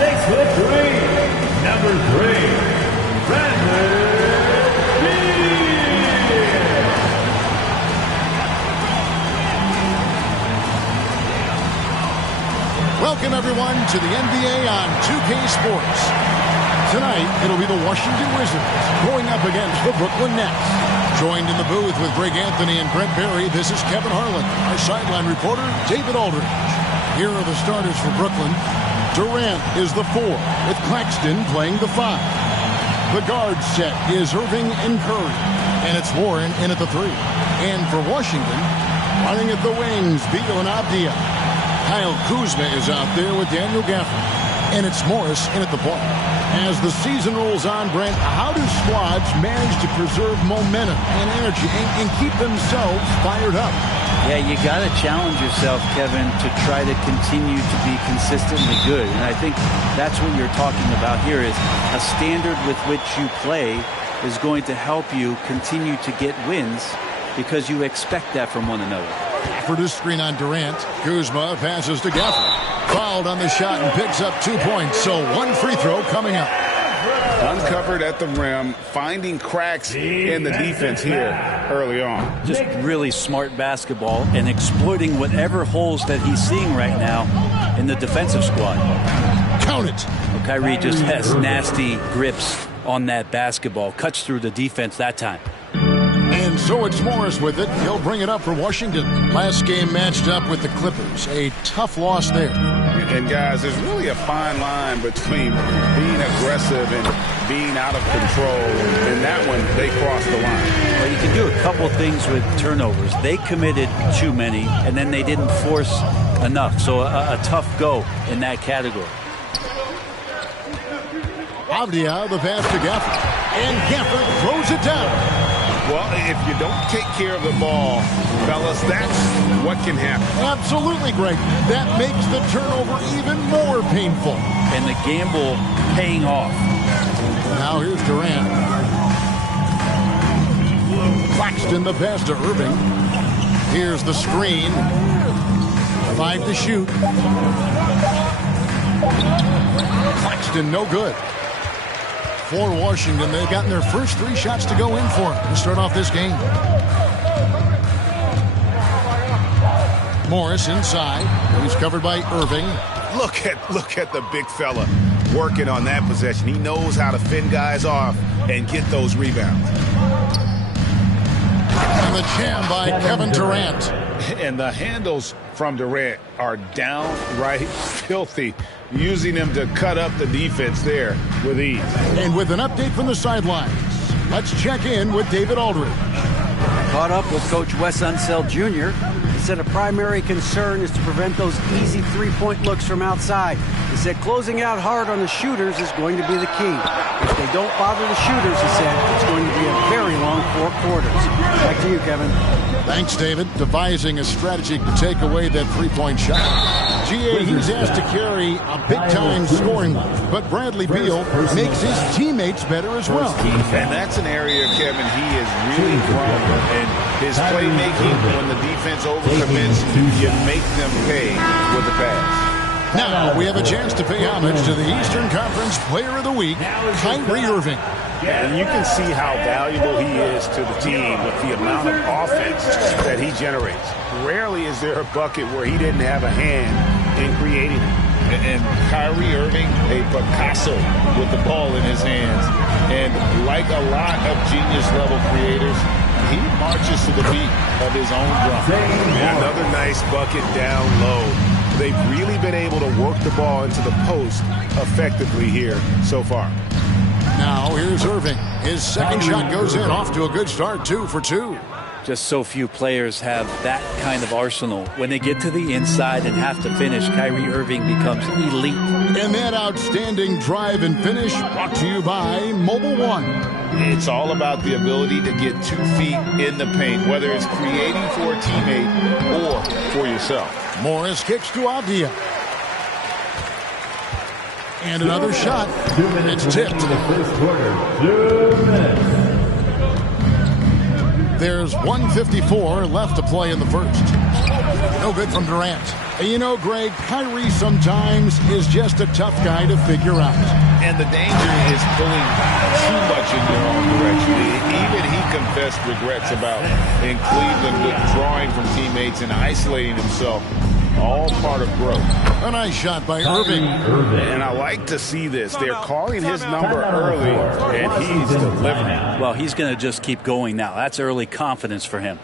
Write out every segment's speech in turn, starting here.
6'3", number 3, Brandon. Welcome, everyone, to the NBA on 2K Sports. Tonight, it'll be the Washington Wizards going up against the Brooklyn Nets. Joined in the booth with Greg Anthony and Brent Barry, this is Kevin Harlan. Our sideline reporter, David Aldridge. Here are the starters for Brooklyn. Durant is the 4, with Claxton playing the 5. The guard set is Irving and Curry, and it's Warren in at the 3. And for Washington, running at the wings, Beal and Abdia. Kyle Kuzma is out there with Daniel Gafford. And it's Morris in at the point. As the season rolls on, Brent, how do squads manage to preserve momentum and energy and keep themselves fired up? Yeah, you got to challenge yourself, Kevin, to try to continue to be consistently good. And I think that's what you're talking about here is a standard with which you play is going to help you continue to get wins because you expect that from one another. For this screen on Durant, Kuzma passes to Gafford. Fouled on the shot and picks up 2 points, so one free throw coming up. Uncovered at the rim, finding cracks in the defense here early on. Just really smart basketball and exploiting whatever holes that he's seeing right now in the defensive squad. Count it. Well, Kyrie just has nasty grips on that basketball. Cuts through the defense that time. And so it's Morris with it. He'll bring it up for Washington. Last game matched up with the Clippers. A tough loss there. And guys, there's really a fine line between being aggressive and being out of control. In that one, they crossed the line. Well, you can do a couple things with turnovers. They committed too many, and then they didn't force enough. So a tough go in that category. Abdia, the pass to Gafford. And Gafford throws it down. Well, if you don't take care of the ball, fellas, that's what can happen. Absolutely, Greg. That makes the turnover even more painful. And the gamble paying off. Now here's Durant. Claxton the pass to Irving. Here's the screen. 5 to shoot. Claxton no good. For Washington, they've gotten their first 3 shots to go in for them to start off this game. Morris inside. He's covered by Irving. Look at the big fella working on that possession. He knows how to fend guys off and get those rebounds. And the jam by Kevin Durant. And the handles from Durant are downright filthy, using him to cut up the defense there with ease. And with an update from the sidelines, let's check in with David Aldridge. Caught up with Coach Wes Unseld Jr. He said a primary concern is to prevent those easy three-point looks from outside. He said closing out hard on the shooters is going to be the key. If they don't bother the shooters, he said, it's going to be a very long 4 quarters. Back to you, Kevin. Thanks, David. Devising a strategy to take away that three-point shot. GA, he's asked to carry a big-time scoring one, but Bradley Beal makes his teammates better as well. And that's an area, Kevin, he is really grown. And his playmaking, when the defense overcommits, you make them pay with the pass. Now we have a chance to pay homage to the Eastern Conference Player of the Week, Kyrie Irving. And you can see how valuable he is to the team with the amount of offense that he generates. Rarely is there a bucket where he didn't have a hand in creating it. And Kyrie Irving, a Picasso with the ball in his hands. And like a lot of genius-level creators, he marches to the beat of his own drum. And another nice bucket down low. They've really been able to work the ball into the post effectively here so far. Now here's Irving. His second shot goes in, off to a good start, 2 for 2. Just so few players have that kind of arsenal. When they get to the inside and have to finish, Kyrie Irving becomes elite. And that outstanding drive and finish brought to you by Mobile One. It's all about the ability to get 2 feet in the paint, whether it's creating for a teammate or for yourself. Morris kicks to Abdia. And another shot. It's tipped. The first quarter, 2 minutes. There's 1:54 left to play in the first. No good from Durant. And you know, Greg, Kyrie sometimes is just a tough guy to figure out. And the danger is pulling too much in your own direction. Even he confessed regrets about in Cleveland withdrawing from teammates and isolating himself. All part of growth. A nice shot by Irving. And I like to see this. They're calling his number early, and he's delivering. Well, he's going to just keep going now. That's early confidence for him.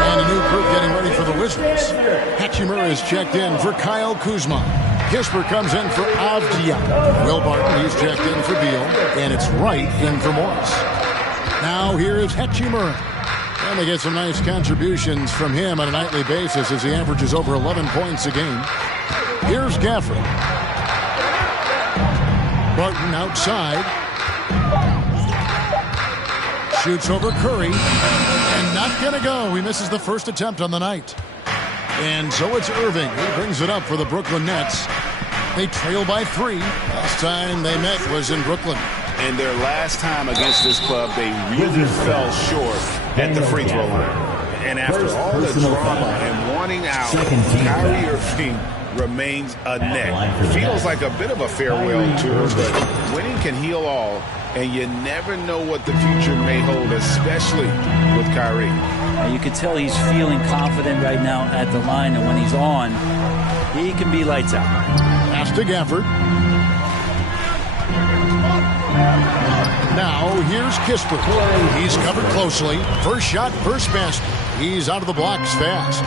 And a new group getting ready for the Wizards. Hachimura is checked in for Kyle Kuzma. Kisper comes in for Avdia. Will Barton, he's checked in for Beal. And it's Wright in for Morris. Now here is Hachimura. And they get some nice contributions from him on a nightly basis as he averages over 11 points a game. Here's Gafford. Barton outside. Shoots over Curry. And not going to go. He misses the first attempt on the night. And so it's Irving who brings it up for the Brooklyn Nets. They trail by 3. Last time they met was in Brooklyn. And their last time against this club, they really fell short at the free throw line. And after all the drama and wanting out, Kyrie Irving remains a net. Feels like a bit of a farewell tour, but winning can heal all, and you never know what the future may hold, especially with Kyrie. You can tell he's feeling confident right now at the line, and when he's on, he can be lights out. Pass to Gafford. Now, here's Kisper. He's covered closely. First shot, first basket. He's out of the blocks fast.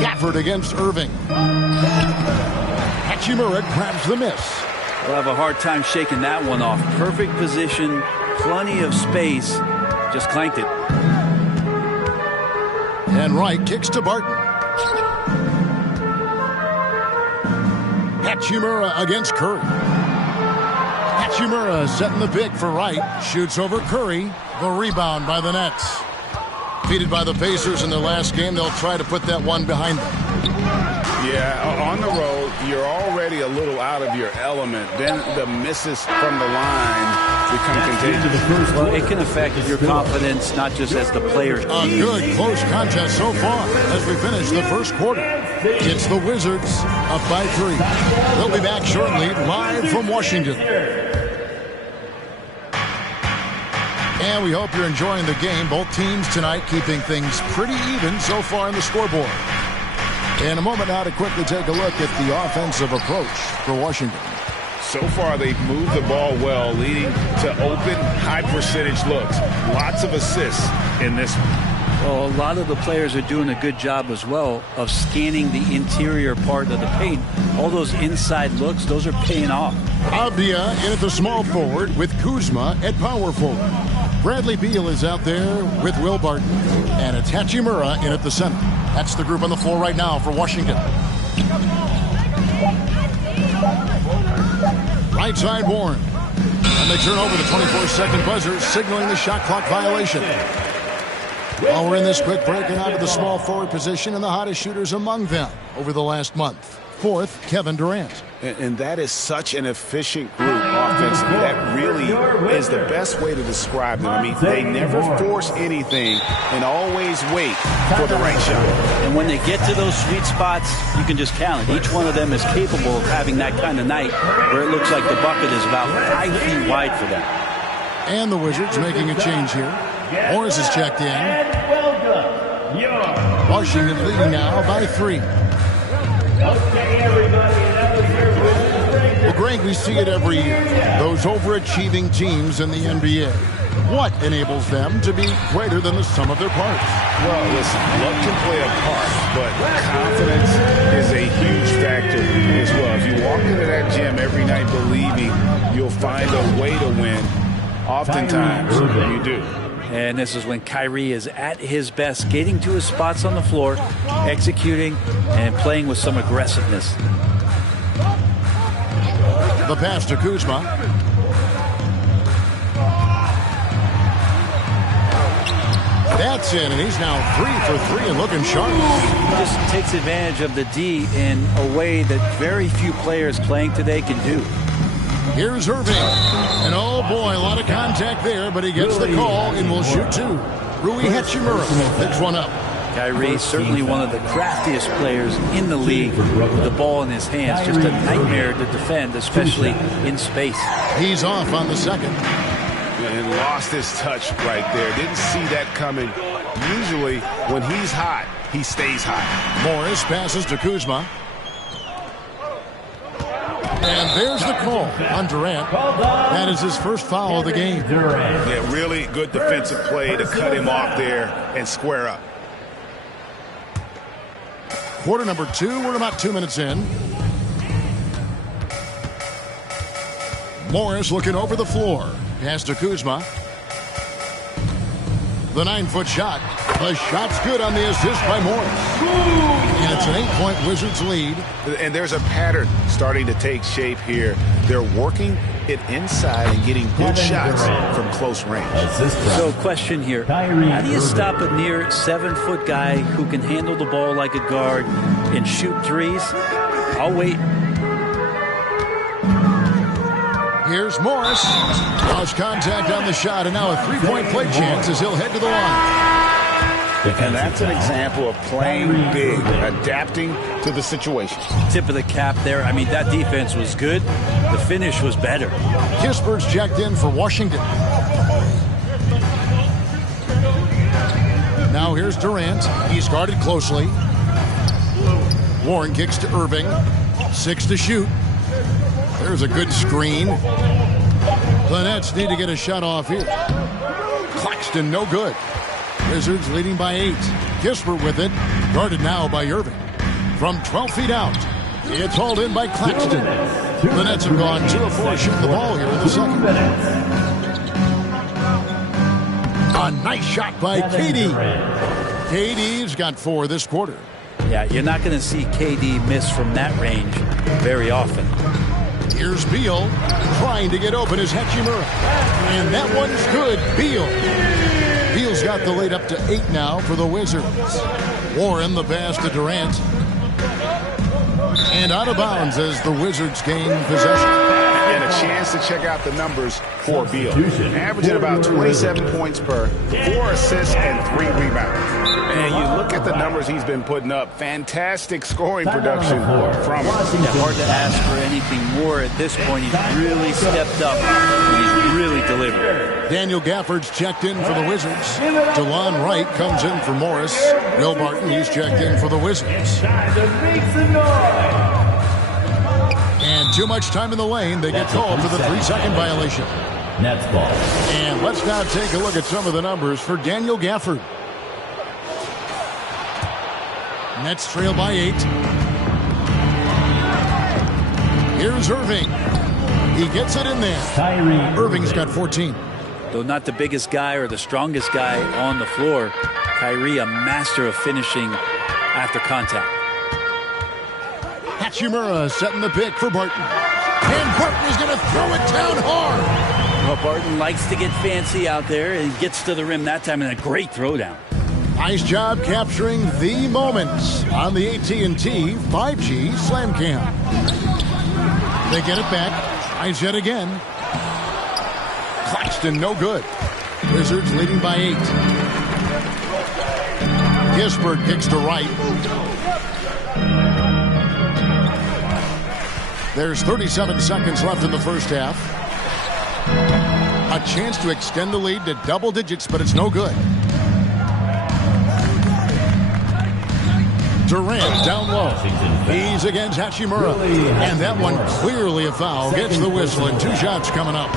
Gafford against Irving. Hachimura grabs the miss. We'll have a hard time shaking that one off. Perfect position, plenty of space. Just clanked it. And Wright kicks to Barton. Hachimura against Curry. Hachimura setting the pick for Wright. Shoots over Curry. The rebound by the Nets. Defeated by the Pacers in their last game, they'll try to put that one behind them. Yeah, on the road, you're already a little out of your element. Then the misses from the line become contagious. Well, it can affect your confidence, not just as the player. A good close contest so far as we finish the first quarter. It's the Wizards up by 3. They'll be back shortly, live from Washington. And we hope you're enjoying the game. Both teams tonight keeping things pretty even so far in the scoreboard. In a moment now to quickly take a look at the offensive approach for Washington. So far, they've moved the ball well, leading to open, high-percentage looks. Lots of assists in this one. Well, a lot of the players are doing a good job as well of scanning the interior part of the paint. All those inside looks, those are paying off. Avdia in at the small forward with Kuzma at power forward. Bradley Beal is out there with Will Barton. And it's Hachimura in at the center. That's the group on the floor right now for Washington. Right side Warren. And they turn over the 24-second buzzer, signaling the shot clock violation. Well, we're in this quick break and out of the small forward position, and the hottest shooters among them over the last month. Fourth, Kevin Durant. And that is such an efficient group offensively. That really is the best way to describe them. I mean, they never force anything and always wait for the right shot. And when they get to those sweet spots, you can just count it. Each one of them is capable of having that kind of night where it looks like the bucket is about 5 feet wide for them. And the Wizards making a change here. Morris is checked in. Washington leading now by 3. Well, Greg, we see it every year. Those overachieving teams in the NBA. What enables them to be greater than the sum of their parts? Well, listen, luck can play a part, but confidence is a huge factor as well. If you walk into that gym every night believing you'll find a way to win, oftentimes you do. And this is when Kyrie is at his best, getting to his spots on the floor, executing, and playing with some aggressiveness. The pass to Kuzma. That's in, and he's now 3 for 3 and looking sharp. He just takes advantage of the D in a way that very few players playing today can do. Here's Irving. And oh boy, a lot of contact there, but he gets the call and will shoot two. Rui Hachimura picks one up. Kyrie, certainly one of the craftiest players in the league with the ball in his hands. Just a nightmare to defend, especially in space. He's off on the second. And lost his touch right there. Didn't see that coming. Usually, when he's hot, he stays hot. Morris passes to Kuzma. And there's the call on Durant. That is his first foul of the game. Yeah, really good defensive play to cut him off there and square up. Quarter number 2, we're about 2 minutes in. Morris looking over the floor. Pass to Kuzma. The 9-foot shot. The shot's good on the assist by Morris. And it's an 8-point Wizards lead. And there's a pattern starting to take shape here. They're working it inside and getting good shots from close range. So question here. How do you stop a near 7-foot guy who can handle the ball like a guard and shoot threes? I'll wait. Here's Morris. Lost contact on the shot, and now a 3-point play chance as he'll head to the line. And that's an example of playing big, adapting to the situation. Tip of the cap there. I mean, that defense was good. The finish was better. Kisper's checked in for Washington. Now here's Durant. He's guarded closely. Warren kicks to Irving. 6 to shoot. There's a good screen. The Nets need to get a shot off here. Claxton, no good. Wizards leading by 8. Kisper with it. Guarded now by Irving. From 12 feet out. It's hauled in by Claxton. The Nets have gone 2 of 4 shooting the ball here in the second. A nice shot by KD. KD's got 4 this quarter. Yeah, you're not going to see KD miss from that range very often. Here's Beal trying to get open as Hachimura. And that one's good. Beal. Beal's got the lead up to 8 now for the Wizards. Warren the pass to Durant. And out of bounds as the Wizards gain possession. And a chance to check out the numbers for Beal. Averaging about 27 points per, 4 assists and 3 rebounds. And you look at the numbers he's been putting up. Fantastic scoring production from him. Yeah, hard to ask for anything more at this point. He's really stepped up and he's really delivered. Daniel Gafford's checked in for the Wizards. DeLon Wright comes in for Morris. Will Barton, he's checked in for the Wizards. And too much time in the lane. They get called for the 3-second violation. Nets ball. And let's now take a look at some of the numbers for Daniel Gafford. Nets trail by 8. Here's Irving. He gets it in there. Irving's got 14. Though not the biggest guy or the strongest guy on the floor, Kyrie a master of finishing after contact. Hachimura setting the pick for Barton. And Barton is going to throw it down hard. Well, Barton likes to get fancy out there and gets to the rim that time in a great throwdown. Nice job capturing the moments on the AT&T 5G Slam Cam. They get it back. Tries yet again. Claxton, no good. Wizards leading by 8. Gisbert kicks to right. There's 37 seconds left in the first half. A chance to extend the lead to double digits, but it's no good. Durant down low. He's against Hachimura. And that one clearly a foul. Gets the whistle and 2 shots coming up.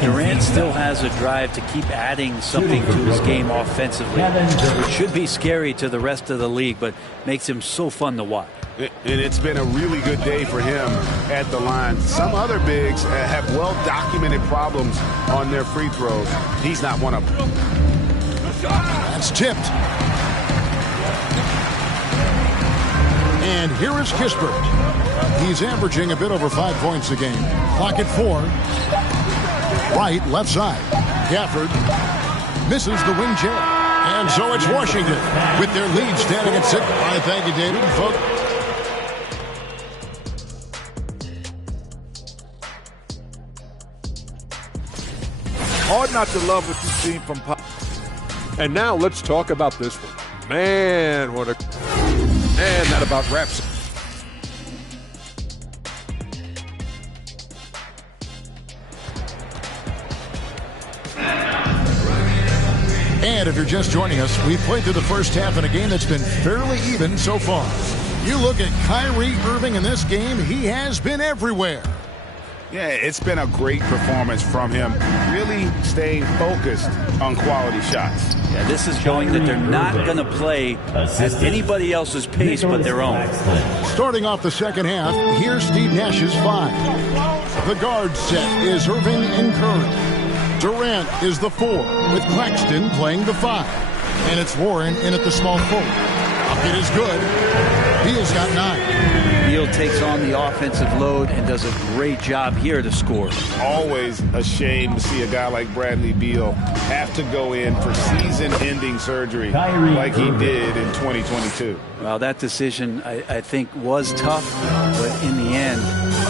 Durant still has a drive to keep adding something to his game offensively. It should be scary to the rest of the league, but makes him so fun to watch. And it's been a really good day for him at the line. Some other bigs have well-documented problems on their free throws. He's not one of them. That's tipped. And here is Kispert. He's averaging a bit over 5 points a game. Clock at 4. Right, left side. Gafford misses the wing chair. And so it's Washington with their lead standing at 6. All right, thank you, David. Folks. Hard not to love what you've seen from Pop. And now let's talk about this one. Man, that about wraps it. And if you're just joining us, we've played through the first half in a game that's been fairly even so far. You look at Kyrie Irving in this game, he has been everywhere. Yeah, it's been a great performance from him, really staying focused on quality shots. Yeah, this is showing that they're not going to play at anybody else's pace but their own. Starting off the second half, here's Steve Nash's 5. The guard set is Irving and Curry. Durant is the 4, with Claxton playing the 5. And it's Warren in at the small forward. It is good. Beal's got 9. Beal takes on the offensive load and does a great job here to score. Always a shame to see a guy like Bradley Beal have to go in for season-ending surgery like he did in 2022. Well, that decision, I think, was tough, but in the end,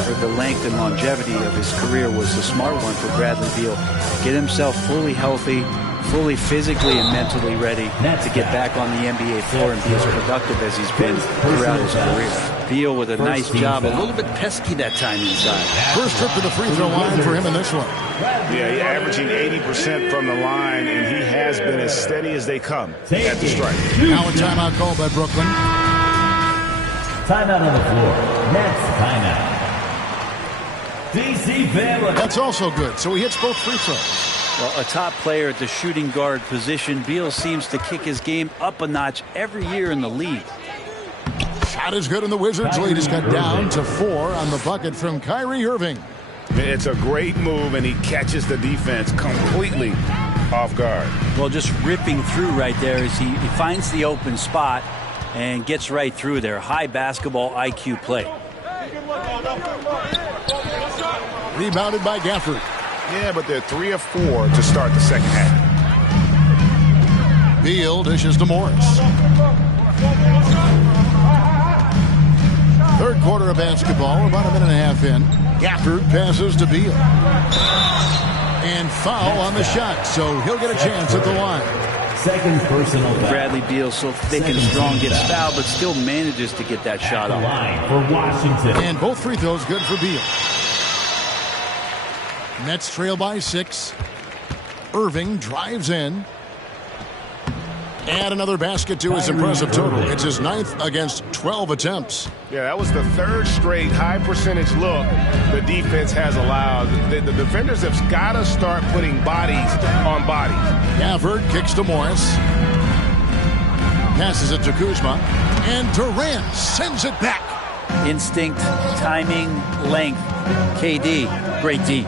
for the length and longevity of his career, was the smart one for Bradley Beal. Get himself fully healthy, fully physically and mentally ready to get back on the NBA floor and be as productive as he's been throughout his career. Beal with a nice job, a little bit pesky that time inside. First trip to the free throw line for him in this one. Yeah, he's averaging 80% from the line, and he has been as steady as they come at the strike. Now a timeout called by Brooklyn. Timeout on the floor. Nets timeout. DC Bama. That's also good, so he hits both free throws. Well, a top player at the shooting guard position, Beal seems to kick his game up a notch every year in the league. Shot is good, and the Wizards lead is cut down to 4 on the bucket from Kyrie Irving. It's a great move, and he catches the defense completely off guard. Well, just ripping through right there as he finds the open spot and gets right through there. High basketball IQ play. Rebounded by Gafford. Yeah, but they're 3 of 4 to start the second half. Beal dishes to Morris. Third quarter of basketball, about a minute and a half in. Gafford passes to Beal. And foul on the shot, so he'll get a chance at the line. Second personal foul. Bradley Beal, so thick and strong, gets fouled, but still manages to get that shot off. Line for Washington. And both free throws good for Beal. Nets trail by 6. Irving drives in. Add another basket to his impressive total. It's his 9th against 12 attempts. Yeah, that was the 3rd straight high-percentage look the defense has allowed. The defenders have got to start putting bodies on bodies. Gafford kicks to Morris. Passes it to Kuzma. And Durant sends it back. Instinct, timing, length. KD, great D.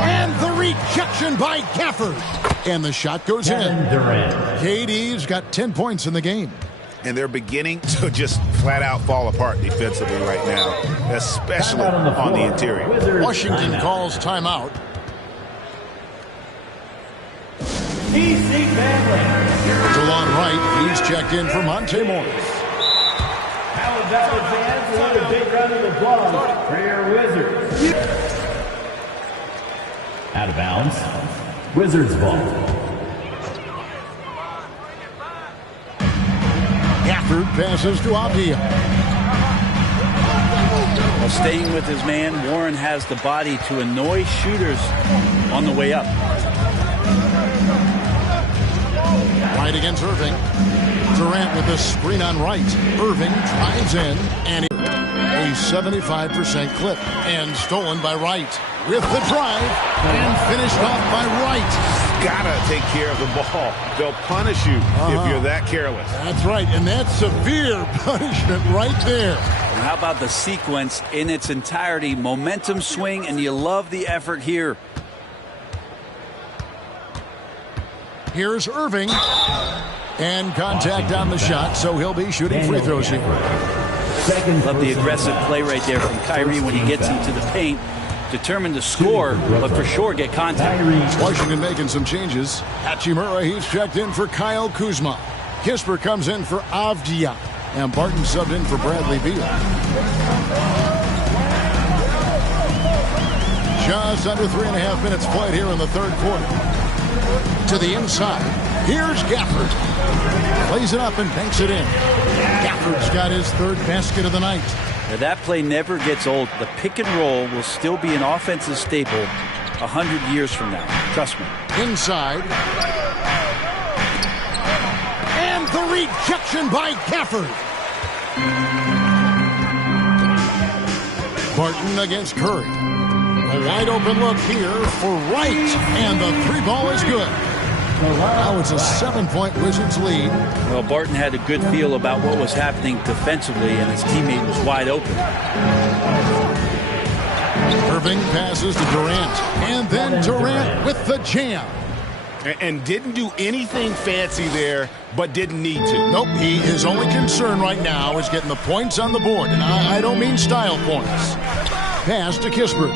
And the rejection by Gafford. And the shot goes in. KD's got 10 points in the game. And they're beginning to just flat-out fall apart defensively right now, especially on the interior. Washington calls timeout. DC Bama. DeLon Wright, he's checked in for Monte Morris. How about the fans? Another big round of applause for your Wizards. Out of bounds. Wizards ball. Gafford passes to Avdia. Well, staying with his man, Warren has the body to annoy shooters on the way up. Right against Irving. Durant with the screen on Wright. Irving drives in, and a 75% clip. And stolen by Wright. With the drive, and finished off by Wright. Gotta take care of the ball. They'll punish you if you're that careless. That's right, and that's severe punishment right there. And how about the sequence in its entirety? Momentum swing, and you love the effort here. Here's Irving. And contact on the shot, so he'll be shooting free throws here. Love the aggressive play right there from Kyrie when he gets into the paint. Determined to score, but for sure get contact. Washington making some changes. Hachimura, he's checked in for Kyle Kuzma. Kisper comes in for Avdia. And Barton subbed in for Bradley Beal. Just under 3.5 minutes played here in the third quarter. To the inside. Here's Gafford. Plays it up and banks it in. Gafford's got his third basket of the night. Now that play never gets old. The pick and roll will still be an offensive staple 100 years from now. Trust me. Inside. And the rejection by Gafford. Barton against Curry. A wide open look here for Wright. And the three ball is good. Now it's a 7-point Wizards lead. Well, Barton had a good feel about what was happening defensively, and his teammate was wide open. Irving passes to Durant. And then Durant with the jam. And didn't do anything fancy there, but didn't need to. Nope, his only concern right now is getting the points on the board. And I don't mean style points. Pass to Kispert.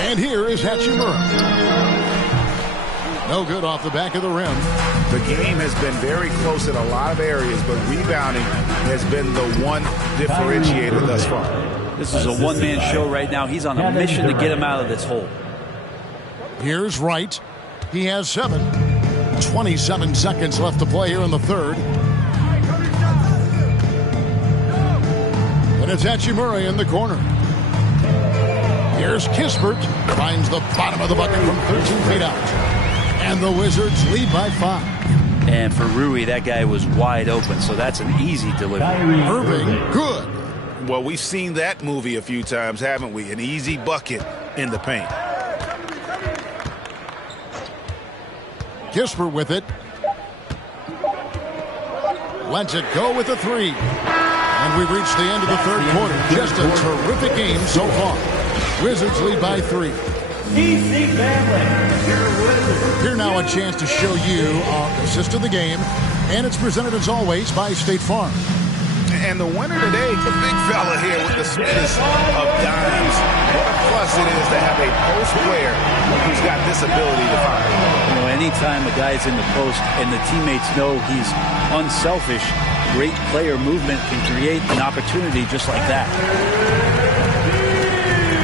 And here is Hachimura. No good off the back of the rim. The game has been very close in a lot of areas, but rebounding has been the one differentiator thus far. This is a one-man show right now. He's on a mission to get him out of this hole. Here's Wright. He has 7. 27 seconds left to play here in the third. And it's Hachimura in the corner. Here's Kispert. Finds the bottom of the bucket from 13 feet out. And the Wizards lead by 5. And for Rui, that guy was wide open, so that's an easy delivery. Irving, good. Well, we've seen that movie a few times, haven't we? An easy bucket in the paint. Kispert with it. Lets it go with a 3. And we've reached the end of the third quarter. Just a terrific game so far. Wizards lead by 3. DC family, your Wizards. Here now a chance to show you our assist of the game. And it's presented as always by State Farm. And the winner today, the big fella here with the sweetest of dimes. What a plus it is to have a post player who's got this ability to fire. You know, anytime a guy's in the post and the teammates know he's unselfish, great player movement can create an opportunity just like that.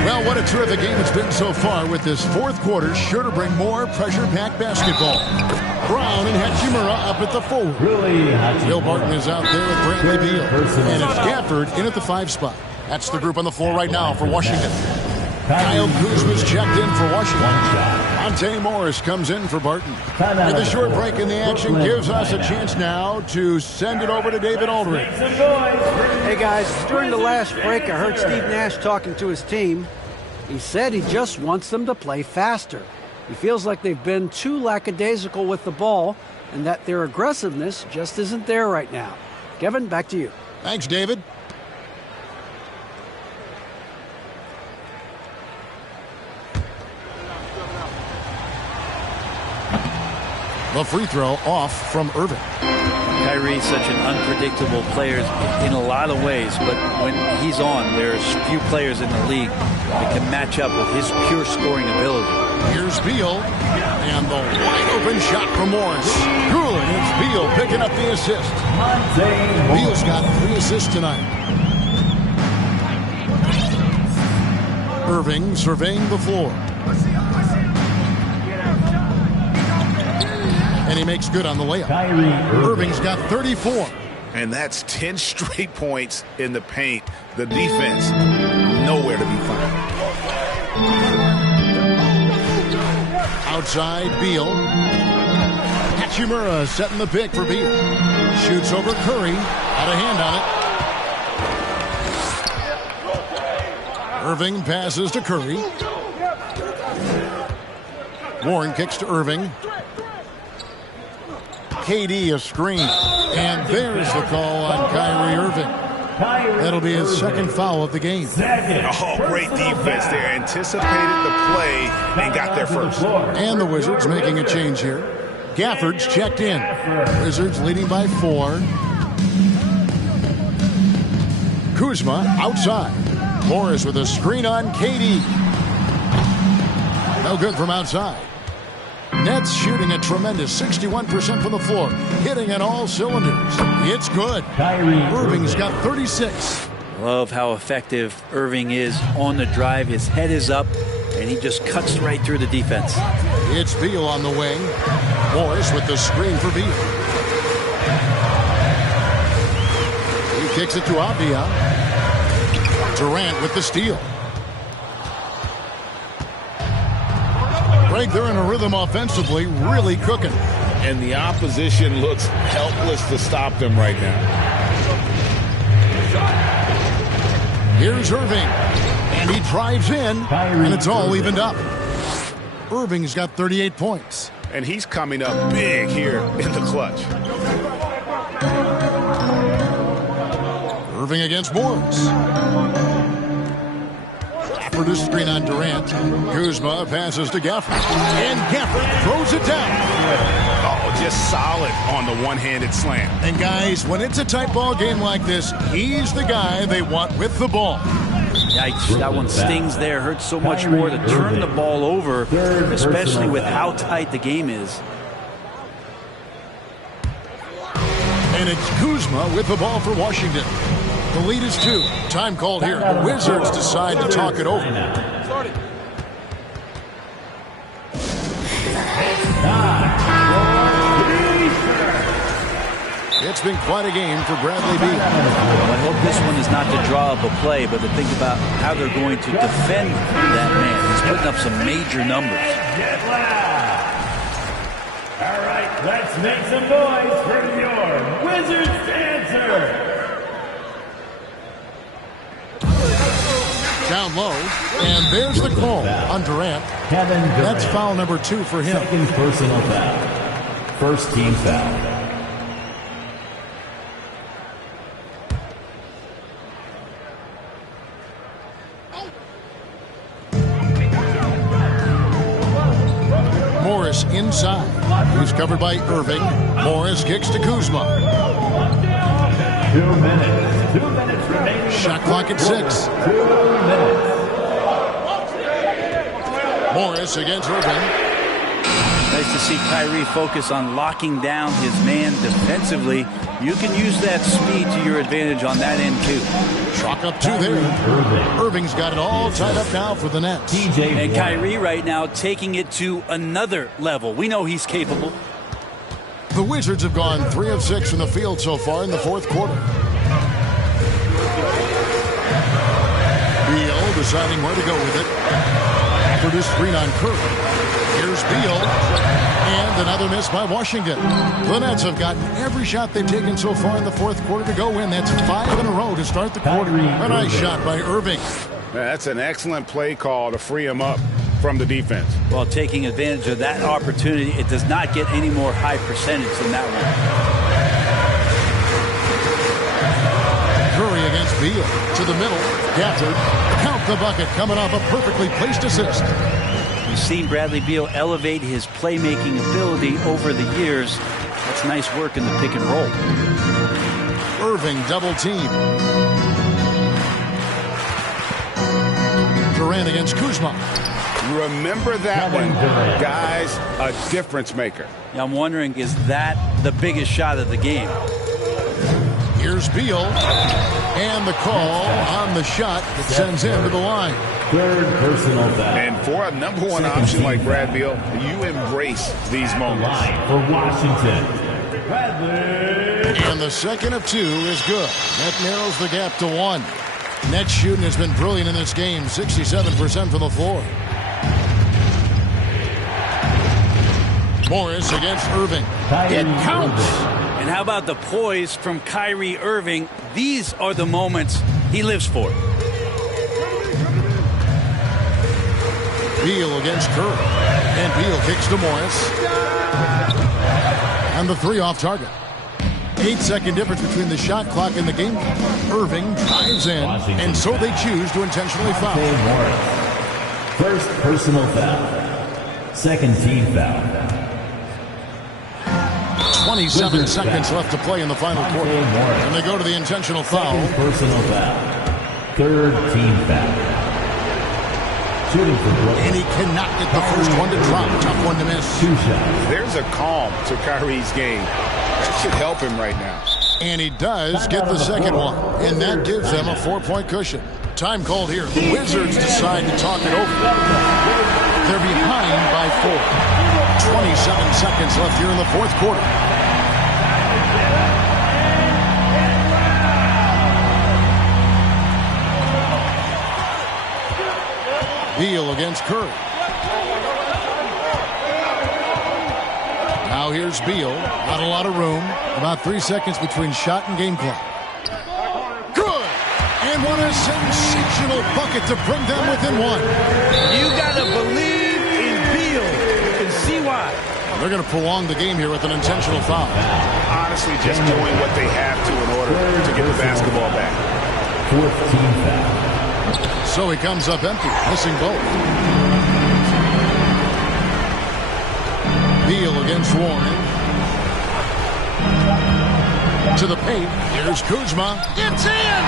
Well, what a terrific game it's been so far with this fourth quarter. Sure to bring more pressure-packed basketball. Brown and Hachimura up at the forward. Bill Barton is out there with Bradley Beal. And it's Gafford in at the 5 spot. That's the group on the floor right now for Washington. Kyle Kuzma's checked in for Washington. Monte Morris comes in for Barton. And the short break in the action gives us a chance now to send it over to David Aldridge. Hey guys, during the last break I heard Steve Nash talking to his team. He said he just wants them to play faster. He feels like they've been too lackadaisical with the ball and that their aggressiveness just isn't there right now. Kevin, back to you. Thanks, David. The free throw off from Irving. Kyrie's such an unpredictable player in a lot of ways, but when he's on, there's few players in the league that can match up with his pure scoring ability. Here's Beal, and the wide-open shot from Morris. Good, it's Beal picking up the assist. Beal's got 3 assists tonight. Irving surveying the floor. And he makes good on the layup. Irving's got 34. And that's 10 straight points in the paint. The defense, nowhere to be found. Outside, Beal. Hachimura setting the pick for Beal. Shoots over Curry. Got a hand on it. Irving passes to Curry. Warren kicks to Irving. KD a screen. And there's the call on Kyrie Irving. That'll be his second foul of the game. Oh, great defense there. Anticipated the play and got there first. And the Wizards making a change here. Gafford's checked in. Wizards leading by 4. Kuzma outside. Morris with a screen on KD. No good from outside. Nets shooting a tremendous 61% from the floor. Hitting on all cylinders. It's good. Irving's got 36. Love how effective Irving is on the drive. His head is up, and he just cuts right through the defense. It's Beal on the wing. Morris with the screen for Beal. He kicks it to Avia. Durant with the steal. Greg, they're in a rhythm offensively, really cooking. And the opposition looks helpless to stop them right now. Here's Irving. And he drives in, and it's all evened up. Irving's got 38 points. And he's coming up big here in the clutch. Irving against Morris. Gafford to screen on Durant. Kuzma passes to Gafford. And Gafford throws it down. Oh, just solid on the one-handed slam. And guys, when it's a tight ball game like this, he's the guy they want with the ball. Yikes, that one stings there. Hurts so much more to turn the ball over, especially with how tight the game is. And it's Kuzma with the ball for Washington. The lead is 2. Time called here. The Wizards decide to talk it over. It's been quite a game for Bradley Beal. I hope this one is not to draw up a play, but to think about how they're going to defend that man. He's putting up some major numbers. Get loud. All right, let's make some noise for your Wizards dancer. Down low, and there's the call on Durant. That's foul number 2 for him. Second personal foul. First team foul. Morris inside. He's covered by Irving. Morris kicks to Kuzma. 2 minutes. 2 minutes remaining. Shot clock at 6. 2 minutes. Morris against Irving. Nice to see Kyrie focus on locking down his man defensively. You can use that speed to your advantage on that end, too. Chalk up 2 there. Irving's got it all tied up now for the Nets. And Kyrie right now taking it to another level. We know he's capable. The Wizards have gone 3 of 6 from the field so far in the 4th quarter. Beal deciding where to go with it. For this screen on Curry. Here's Beal. And another miss by Washington. The Nets have gotten every shot they've taken so far in the 4th quarter to go in. That's 5 in a row to start the quarter. A nice shot by Irving. That's an excellent play call to free him up from the defense. Well, taking advantage of that opportunity, it does not get any more high percentage than that one. Curry against Beal. To the middle. Gafford. Count the bucket coming off a perfectly placed assist. You've seen Bradley Beal elevate his playmaking ability over the years. That's nice work in the pick and roll. Irving double team. Durant against Kuzma. Remember that one, guys, a difference maker. Yeah, I'm wondering, is that the biggest shot of the game? Here's Beal. And the call on the shot that sends him to the line. Third personal foul. And for a number 1 option like Brad Beal, you embrace these moments. Line for Washington. Bradley. And the second of 2 is good. That narrows the gap to 1. Net shooting has been brilliant in this game. 67% from the floor. Morris against Irving. It counts. And how about the poise from Kyrie Irving? These are the moments he lives for. Beal against Curry. And Beal kicks to Morris. And the 3 off target. 8-second difference between the shot clock and the game. Irving drives in, and so they choose to intentionally foul. Morris. First personal foul. Second team foul. 27 seconds left to play in the final quarter. And they go to the intentional foul. Second personal foul. Third team foul. Shooting for Brooklyn. And he cannot get the first one to drop. Tough one to miss. 2 shots. There's a calm to Kyrie's game. That should help him right now. And he does get the second one. And that gives them a 4-point cushion. Time called here. The Wizards decide to talk it over. They're behind by 4. 27 seconds left here in the fourth quarter. Beal against Curry. Now here's Beal. Not a lot of room. About 3 seconds between shot and game clock. Good! And what a sensational bucket to bring them within one. You got to believe in Beal. You can see why. They're going to prolong the game here with an intentional foul. Honestly, just doing what they have to in order to get the basketball back. 14th foul. So he comes up empty, missing both. Beal against Warren. To the paint. Here's Kuzma. It's in!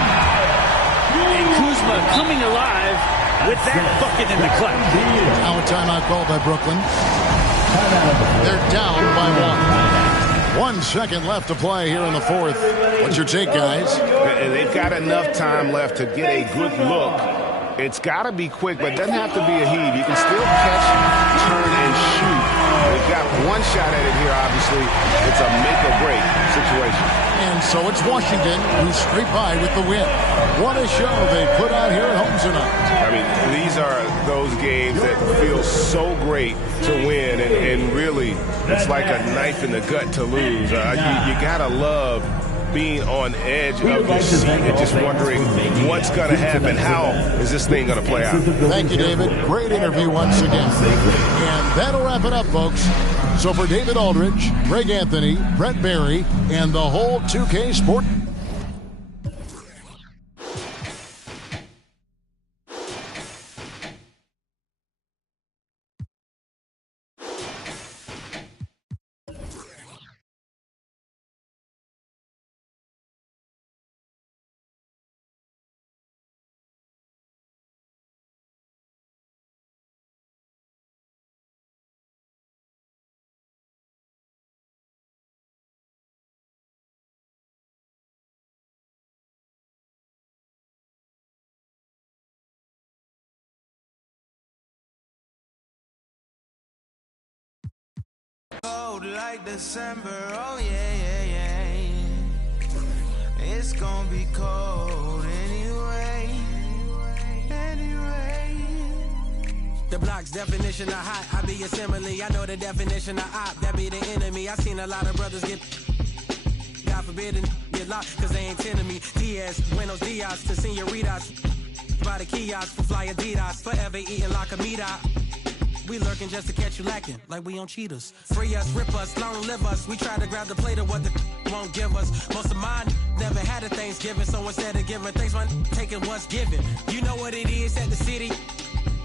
And Kuzma coming alive with that bucket in the clutch. Now a timeout called by Brooklyn. They're down by 1. 1 second left to play here in the fourth. What's your take, guys? And they've got enough time left to get a good look. It's got to be quick, but it doesn't have to be a heave. You can still catch, turn, and shoot. They've got one shot at it here, obviously. It's a make-or-break situation. And so it's Washington who scrape by with the win. What a show they put out here at home tonight. I mean, these are those games that feel so great to win, and really, it's like a knife in the gut to lose. You got to love being on edge of your seat and just wondering what's going to happen. How is this thing going to play out? Thank you, David. Great interview once again. And that'll wrap it up, folks. So for David Aldridge, Greg Anthony, Brett Barry, and the whole 2K Sport. Like December, oh yeah. It's gonna be cold anyway. The block's definition of hot, I be a simile. I know the definition of op, that be the enemy. I seen a lot of brothers get, God forbid, and get locked, cause they ain't tending me. Diaz, Buenos Dias to senoritas. By the kiosk for fly Adidas, forever eating like a meat out. We lurking just to catch you lacking, like we on cheaters. Free us, rip us, long live us. We try to grab the plate of what the won't give us. Most of mine never had a Thanksgiving, so instead of giving thanks, man, taking what's given. You know what it is at the city.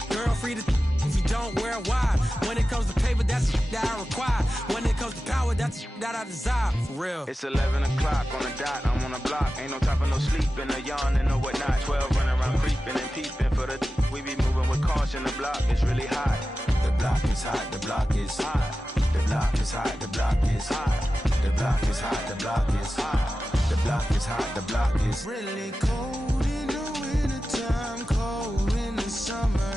Girl, free to if you don't wear wide. When it comes to paper, that's that I require. When it comes to power, that's that I desire. For real. It's 11 o'clock on the dot. I'm on the block. Ain't no time for no sleeping, no yawning, no whatnot. 12 running around creeping and peeping for the. We be moving with caution. The block is really hot. The block is hot. The block is hot. The block is hot. The block is hot. The block is hot. The block is hot. The block is hot. The block is really cold in the wintertime, cold in the summer.